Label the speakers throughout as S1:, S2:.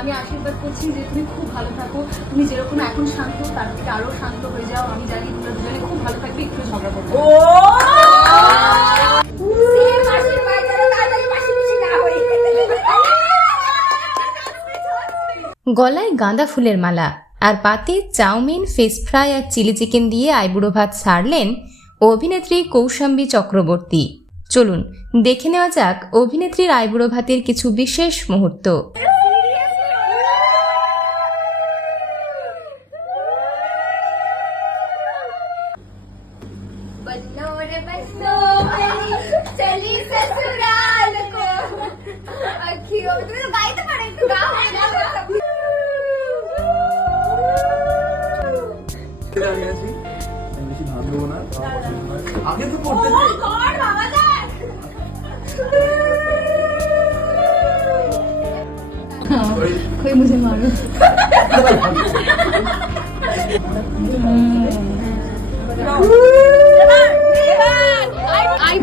S1: আমি আশীর্বাদ করছি যে তুমি খুব ভালো থাকো তুমি যেরকম এখন শান্ত তার থেকে আরও শান্ত হয়ে যাও। আমি জানি তোমরা দুজনে খুব ভালো থাকবে একটু ঝগড়া করবে।
S2: গলায় গাঁদা ফুলের মালা আর পাতে চাউমিন ফিশ ফ্রাই আর চিলি চিকেন দিয়ে আইবুড়ো ভাত সারলেন অভিনেত্রী কৌশাম্বী চক্রবর্তী। চলুন দেখে নেওয়া যাক অভিনেত্রীর আইবুড়ো ভাতের কিছু বিশেষ মুহূর্ত।
S3: बन्नो रे बन्नो मेरी चली ससुराल को अखियों तुम्हें तो गाई तो पड़े तो गाओ
S4: আমি আছি আমি বেশি ভাববো না আমার পছন্দ নয়। আগে তো করতে দে।
S3: गॉड बाबा जान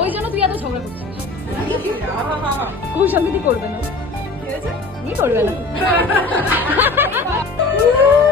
S4: ওই
S1: জন্য তুই এত ঝগড়া করছিস কুসংগীতি করবে না। ঠিক আছে করবে না?